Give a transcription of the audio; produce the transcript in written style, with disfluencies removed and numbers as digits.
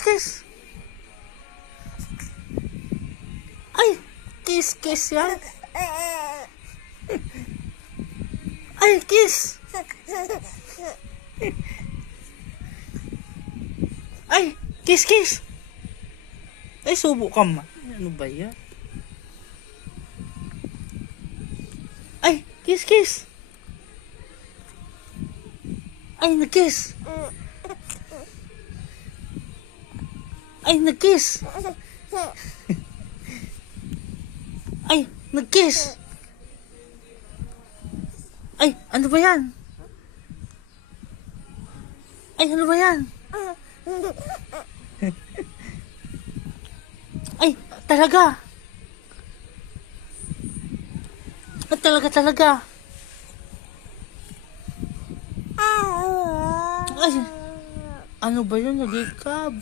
kiss. Ay, kiss yan. Ay, kiss. Ay, kiss. Ay, subo ka ma. Ano ba yan? Ay, kiss. Ay, nag-kiss. Ay, nag-kiss. Ay, nag-kiss. Ay, ano ba yan? Ay, ano ba yan? Ay, talaga. Talaga. Ay, ano ba yun? Nagikab.